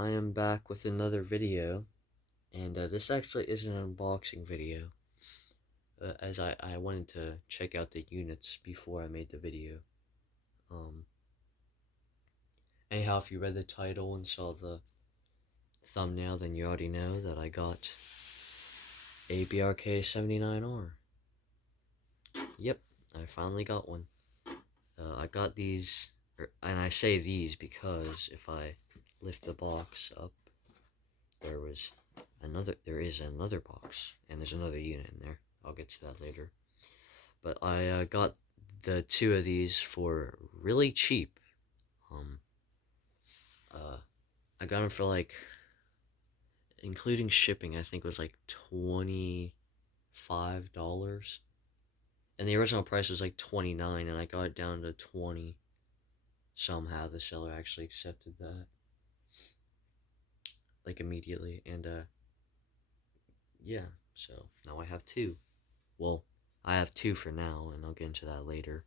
I am back with another video, and this actually is an unboxing video, as I wanted to check out the units before I made the video. Um, Anyhow, if you read the title and saw the thumbnail, then you already know that I got a BRK 79R. Yep, I finally got one. I got these, and I say these because if I lift the box up, there is another box, and there's another unit in there. I'll get to that later. But I got the two of these for really cheap. I got them for like, including shipping, I think it was like $25. And the original price was like $29, and I got it down to $20. Somehow the seller actually accepted that, like, immediately. And yeah, so now I have two. Well, I have two for now, and I'll get into that later.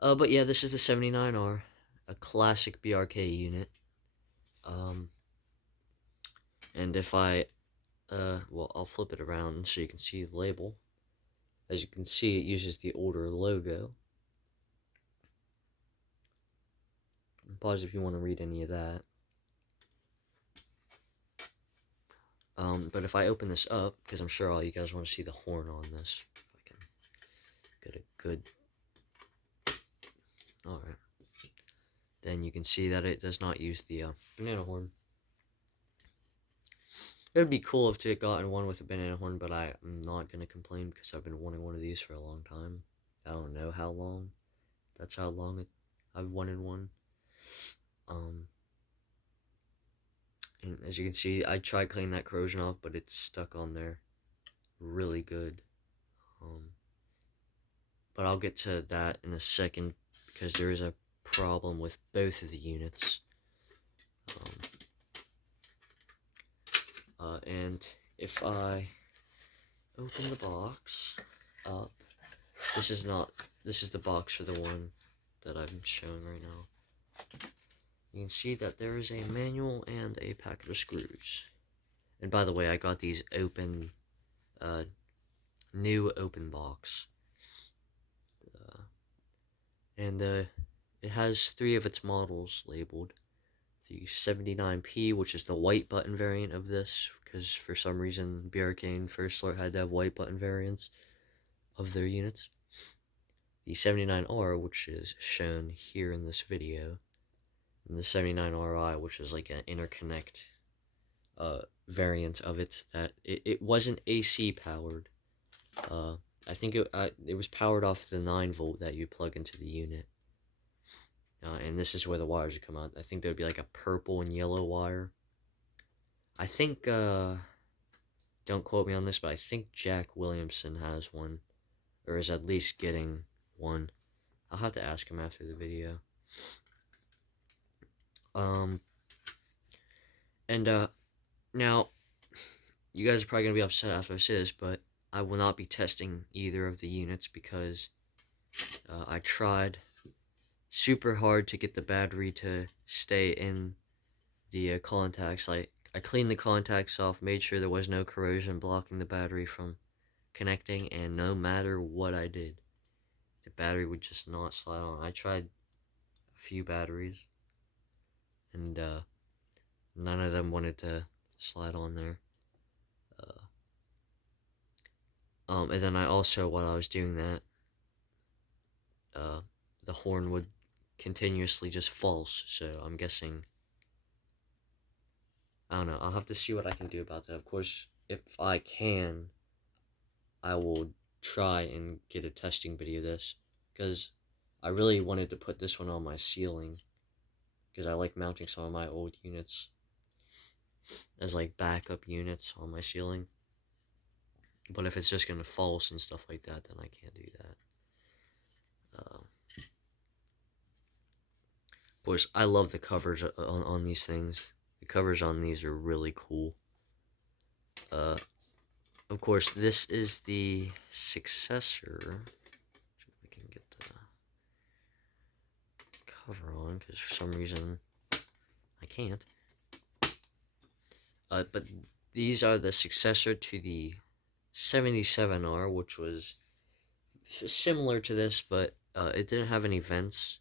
But yeah, this is the 79R, a classic BRK unit. And if I, well, I'll flip it around so you can see the label. As you can see, it uses the older logo. Pause if you want to read any of that. But if I open this up, because I'm sure all you guys want to see the horn on this, if I can get a good, alright, then you can see that it does not use the banana horn. It would be cool if it gotten one with a banana horn, but I'm not going to complain because I've been wanting one of these for a long time. I don't know how long. That's how long I've wanted one. And as you can see, I tried cleaning that corrosion off, but it's stuck on there really good. But I'll get to that in a second because there is a problem with both of the units. And if I open the box up, this is the box for the one that I'm showing right now. You can see that there is a manual and a packet of screws. And by the way, I got these open, new open box. And it has three of its models labeled. The 79P, which is the white button variant of this, because for some reason BRK and First Alert had to have white button variants of their units. The 79R, which is shown here in this video, and the 79RI, which is like an interconnect variant of it, that it wasn't AC powered. I think it was powered off the 9-volt that you plug into the unit. And this is where the wires would come out. I think there would be like a purple and yellow wire. I think, don't quote me on this, but I think Jack Williamson has one, or is at least getting one. I'll have to ask him after the video. Now, you guys are probably going to be upset after I say this, but I will not be testing either of the units because I tried super hard to get the battery to stay in the contacts. I cleaned the contacts off, made sure there was no corrosion blocking the battery from connecting, and no matter what I did, the battery would just not slide on. I tried a few batteries, and none of them wanted to slide on there. And then I also, while I was doing that, the horn would continuously just false, so I'm guessing, I don't know, I'll have to see what I can do about that. Of course, if I can, I will try and get a testing video of this, because I really wanted to put this one on my ceiling, because I like mounting some of my old units as like backup units on my ceiling. But if it's just going to false and stuff like that, then I can't do that. Of course, I love the covers on these things. The covers on these are really cool. Of course, this is the successor. See if we can get the cover on, because for some reason I can't. But these are the successor to the 77R, which was similar to this, but it didn't have any vents.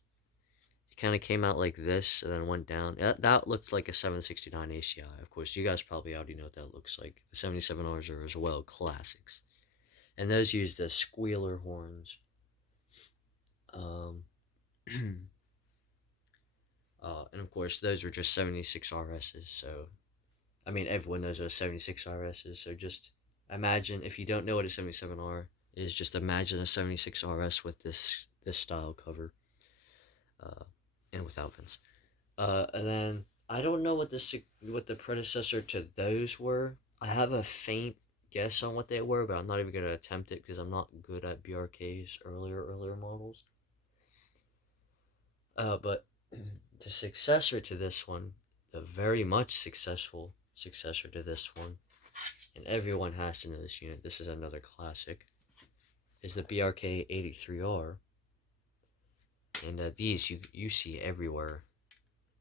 It kind of came out like this and then went down. That looked like a 769 ACI. Of course, you guys probably already know what that looks like. The 77Rs are as well classics. And those use the squealer horns. Um, and of course, those are just 76 RSs. So, I mean, everyone knows what a 76 RS is. So just imagine, if you don't know what a 77R is, just imagine a 76 RS with this style cover, uh, and without vents. And then I don't know what the predecessor to those were. I have a faint guess on what they were, but I'm not even gonna attempt it because I'm not good at BRK's earlier models. But the successor to this one, the very much successful successor to this one, and everyone has to know this unit. This is another classic. Is the BRK 83R, and these you see everywhere,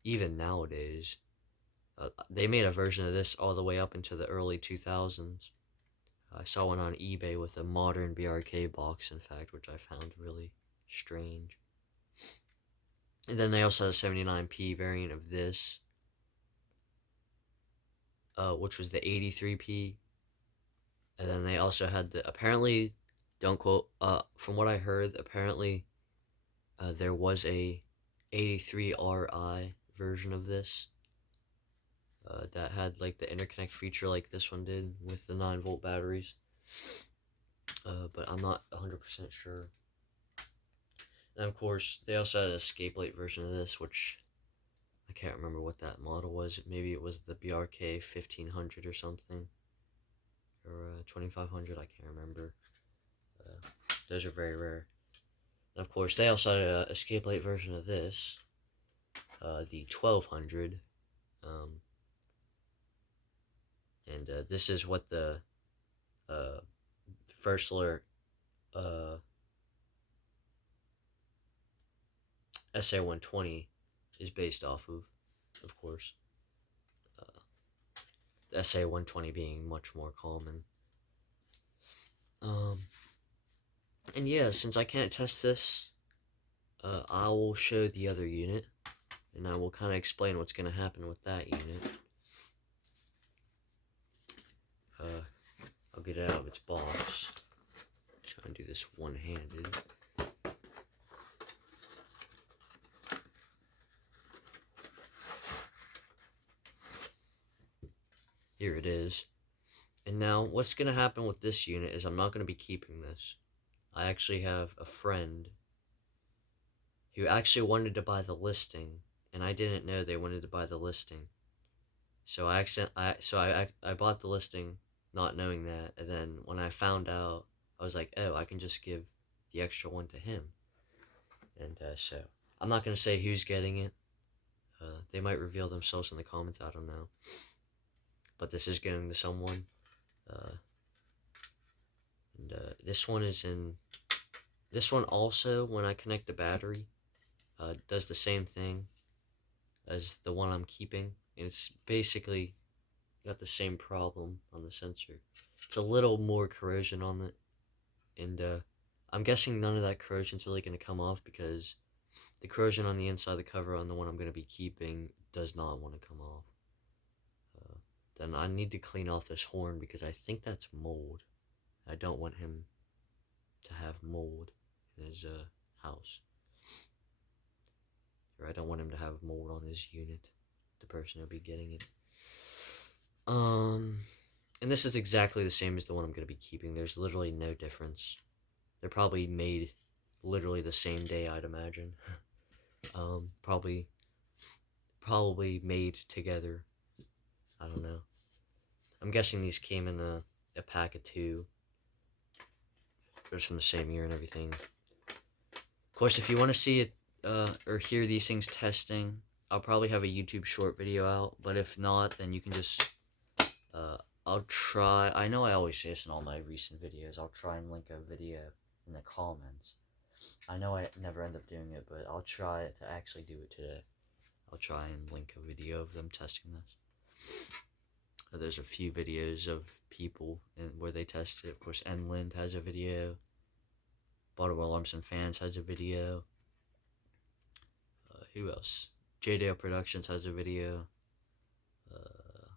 even nowadays. They made a version of this all the way up into the early 2000s. I saw one on eBay with a modern BRK box, in fact, which I found really strange. And then they also had a 79p variant of this, which was the 83p. And then they also had the, apparently, don't quote, from what I heard, apparently there was a 83RI version of this that had like the interconnect feature like this one did with the 9-volt batteries. But I'm not 100% sure. And of course, they also had an escape light version of this, which I can't remember what that model was. Maybe it was the BRK 1500 or something, or 2500. I can't remember. Those are very rare. And of course, they also had an escape light version of this, the 1200. And this is what the first alert SA120 is based off of course. The SA120 being much more common. And yeah, since I can't test this, I will show the other unit, and I will kind of explain what's going to happen with that unit. I'll get it out of its box. Try and do this one-handed. Here it is. And now, what's going to happen with this unit is I'm not going to be keeping this. I actually have a friend who actually wanted to buy the listing, and I didn't know they wanted to buy the listing. So I bought the listing not knowing that, and then when I found out, I was like, oh, I can just give the extra one to him. And so I'm not going to say who's getting it. They might reveal themselves in the comments, I don't know. But this is going to someone. And this one is in... This one also, when I connect the battery, does the same thing as the one I'm keeping. And it's basically got the same problem on the sensor. It's a little more corrosion on it. And I'm guessing none of that corrosion's really going to come off because the corrosion on the inside of the cover on the one I'm going to be keeping does not want to come off. Then I need to clean off this horn because I think that's mold. I don't want him to have mold in his house. Or I don't want him to have mold on his unit, the person who'll be getting it. And this is exactly the same as the one I'm going to be keeping. There's literally no difference. They're probably made literally the same day, I'd imagine. Probably made together. I don't know. I'm guessing these came in a pack of 2. They're from the same year and everything. Of course, if you want to see it or hear these things testing, I'll probably have a YouTube short video out. But if not, then you can just... I'll try... I know I always say this in all my recent videos. I'll try and link a video in the comments. I know I never end up doing it, but I'll try to actually do it today. I'll try and link a video of them testing this. There's a few videos of people and where they test it. Of course, Enland has a video. Bottle Alarms and Fans has a video. Who else? JDL Productions has a video. Uh,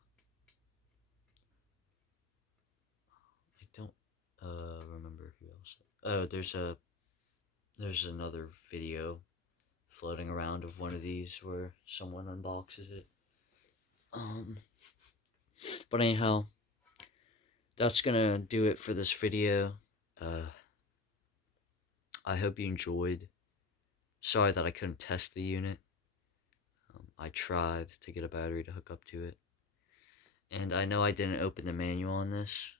I don't remember who else. Oh, there's another video floating around of one of these where someone unboxes it. Um, but anyhow, that's gonna do it for this video. I hope you enjoyed. Sorry that I couldn't test the unit. I tried to get a battery to hook up to it. And I know I didn't open the manual on this,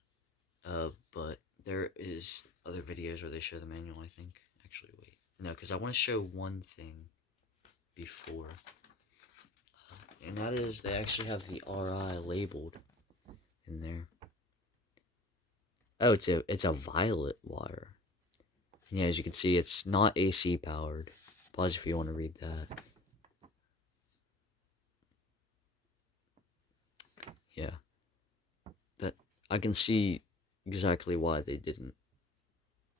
but there is other videos where they show the manual, I think. Actually, wait. No, because I want to show one thing before. And that is they actually have the RI labeled in there. Oh, it's a violet water. And yeah, as you can see, it's not AC powered. Pause if you want to read that. Yeah. That I can see exactly why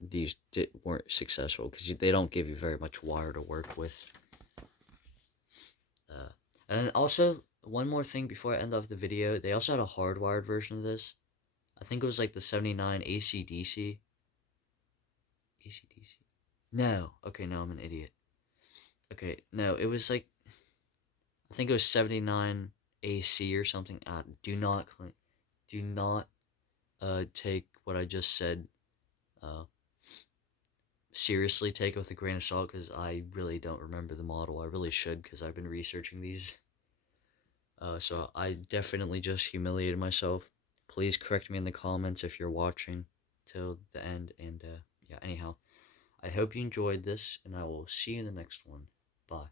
these weren't successful, because they don't give you very much wire to work with. And then also, one more thing before I end off the video, they also had a hardwired version of this. I think it was like the 79 ACDC. ACDC? No. Okay, no, I'm an idiot. Okay, no, it was like, I think it was 79 AC or something. Do not take what I just said uh, seriously. Take it with a grain of salt, because I really don't remember the model. I really should, because I've been researching these. So I definitely just humiliated myself. Please correct me in the comments if you're watching till the end. And yeah, anyhow, I hope you enjoyed this, and I will see you in the next one. Bye.